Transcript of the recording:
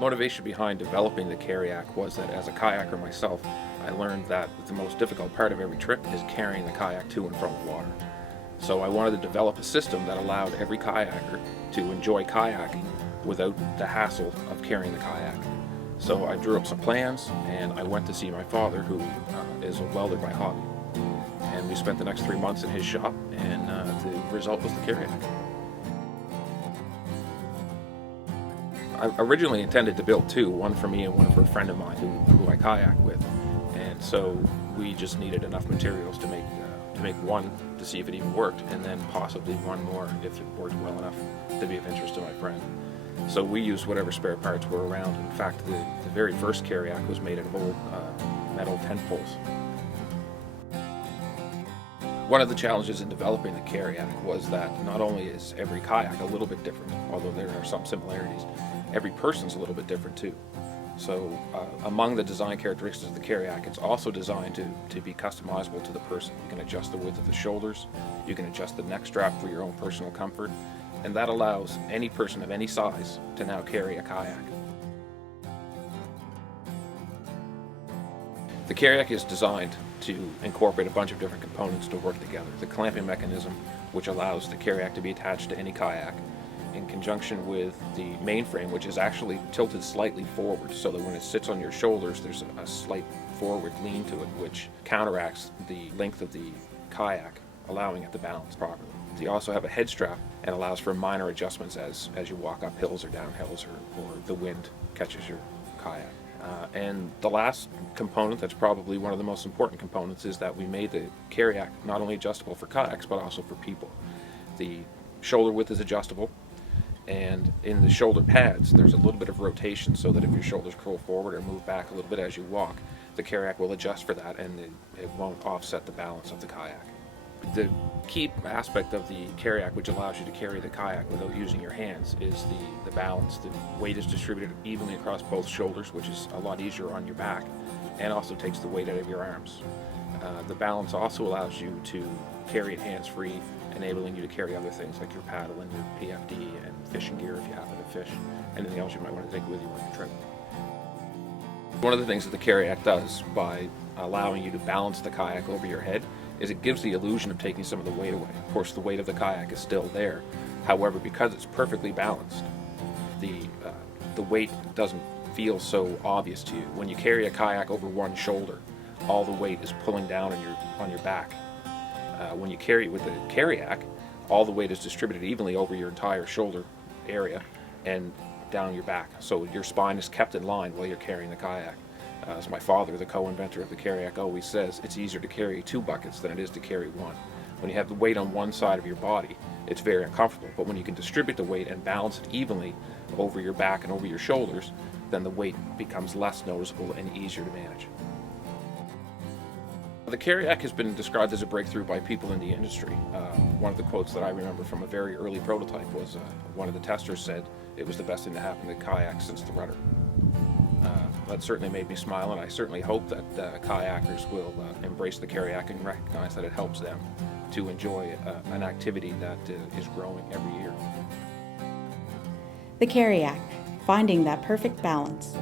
motivation behind developing the Carry Yak was that as a kayaker myself, I learned that the most difficult part of every trip is carrying the kayak to and from the water. So I wanted to develop a system that allowed every kayaker to enjoy kayaking without the hassle of carrying the kayak. So I drew up some plans and I went to see my father, who is a welder by hobby. And we spent the next 3 months in his shop, and the result was the Carry Yak. I originally intended to build two, one for me and one for a friend of mine who I kayak with. And so we just needed enough materials to make one to see if it even worked, and then possibly one more if it worked well enough to be of interest to my friend. So we used whatever spare parts were around. In fact, the very first Carry Yak was made out of old metal tent poles. One of the challenges in developing the Carry Yak was that not only is every kayak a little bit different, although there are some similarities, every person's a little bit different too. So among the design characteristics of the Carry Yak, it's also designed to be customizable to the person. You can adjust the width of the shoulders, you can adjust the neck strap for your own personal comfort, and that allows any person of any size to now carry a kayak. The Carry Yak is designed to incorporate a bunch of different components to work together. The clamping mechanism, which allows the Carry Yak to be attached to any kayak, in conjunction with the mainframe, which is actually tilted slightly forward, so that when it sits on your shoulders, there's a slight forward lean to it, which counteracts the length of the kayak, allowing it to balance properly. You also have a head strap and allows for minor adjustments as you walk up hills or down hills, or the wind catches your kayak. And the last component, that's probably one of the most important components, is that we made the Carry Yak not only adjustable for kayaks but also for people. The shoulder width is adjustable, and in the shoulder pads there's a little bit of rotation, so that if your shoulders curl forward or move back a little bit as you walk, the Carry Yak will adjust for that, and it won't offset the balance of the kayak. The key aspect of the Carry Yak, which allows you to carry the kayak without using your hands, is the balance. The weight is distributed evenly across both shoulders, which is a lot easier on your back, and also takes the weight out of your arms. The balance also allows you to carry it hands-free, enabling you to carry other things like your paddle and your PFD and fishing gear if you happen to fish, anything else you might want to take with you on your trip. One of the things that the Carry Yak does by allowing you to balance the kayak over your head is it gives the illusion of taking some of the weight away. Of course, the weight of the kayak is still there. However, because it's perfectly balanced, the weight doesn't feel so obvious to you. When you carry a kayak over one shoulder, all the weight is pulling down on your back. When you carry it with the Carry Yak, all the weight is distributed evenly over your entire shoulder area and down your back. So your spine is kept in line while you're carrying the kayak. As my father, the co-inventor of the Carry Yak, always says, it's easier to carry two buckets than it is to carry one. When you have the weight on one side of your body, it's very uncomfortable. But when you can distribute the weight and balance it evenly over your back and over your shoulders, then the weight becomes less noticeable and easier to manage. The Carry Yak has been described as a breakthrough by people in the industry. One of the quotes that I remember from a very early prototype was one of the testers said it was the best thing to happen to kayak since the rudder. That certainly made me smile, and I certainly hope that kayakers will embrace the Carry Yak and recognize that it helps them to enjoy an activity that is growing every year. The Carry Yak, finding that perfect balance.